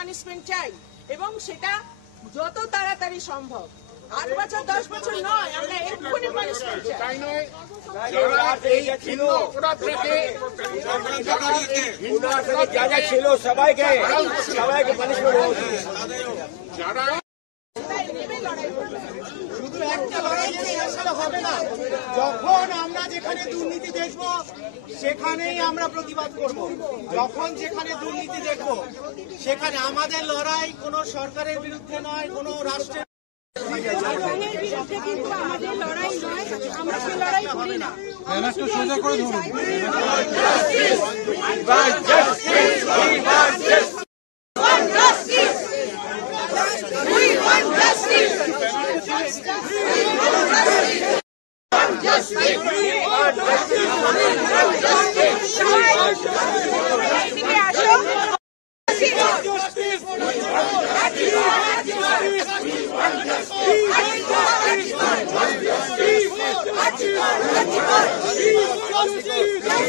Punishment চাই এবং সেটা যত তাড়াতাড়ি সম্ভব। 8 বছর 10 বছর নয়, আমরা এক্ষুনি পানিশমেন্ট চাই। ছিল সবাইকে পানিশমেন্ট শুধু একটা লড়াই আসলে হবে না। যখন আমরা যেখানে দুর্নীতি দেখব সেখানেই আমরা প্রতিবাদ করব। যখন যেখানে দুর্নীতি দেখব সেখানে আমাদের লড়াই কোনো সরকারের বিরুদ্ধে নয়, কোনো রাষ্ট্রের বিরুদ্ধে কিন্তু আমাদের লড়াই নয়, আমরা সে লড়াই করি না।